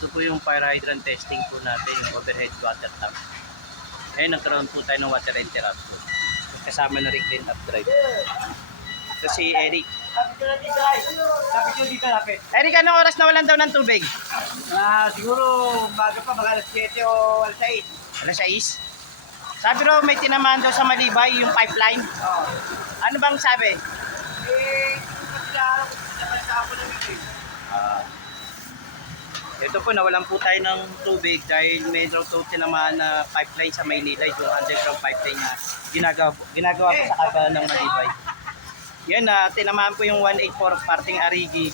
Ito po yung fire hydrant testing po natin, yung overhead water tank. Ngayon nagkaroon po tayo ng water interruption. Kasama na rin clean up drive. Ito si Eric. Lapit yun dito, lapit. Eric, anong oras na walan daw ng tubig? Siguro, baga pa, mga alas 7 o alas 6. Alas 6. Sabi raw may tinamaan daw sa Malibay yung pipeline. Oo. Ano bang sabi? Kung sila araw, kung sila sa ako ng ito. Ito po, nawalan po tayo ng tubig dahil may daw tinamaan na pipeline sa Maynila, yung underground pipeline na ginagawa po sa kabalan ng Malibay. Yan na, tinamaan po yung 184 parting Arigi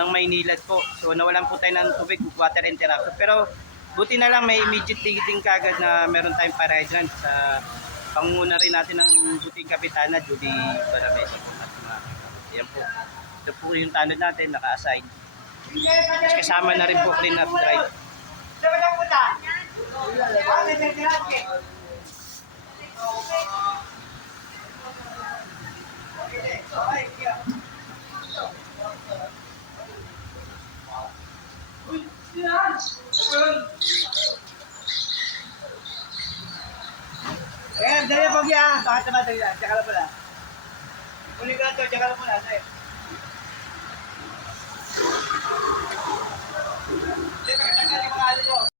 ng Maynila po. So nawalan po tayo ng tubig, water interruption. Pero buti na lang may immediate ticketing kagad na meron tayong fire hydrant sa pangunguna rin natin ng buting kapitana, Judy Baramesa po. Yan po. Ito po yung tanod natin, naka-assign. Tapos kasama na rin po clean up drive. Saan ka punta? Dali po siya. Bakit naman dali lang? Tsaka lang pala. Uli ka na ito, tsaka lang pala. Hindi, pagkatanggal yung mga ano mo.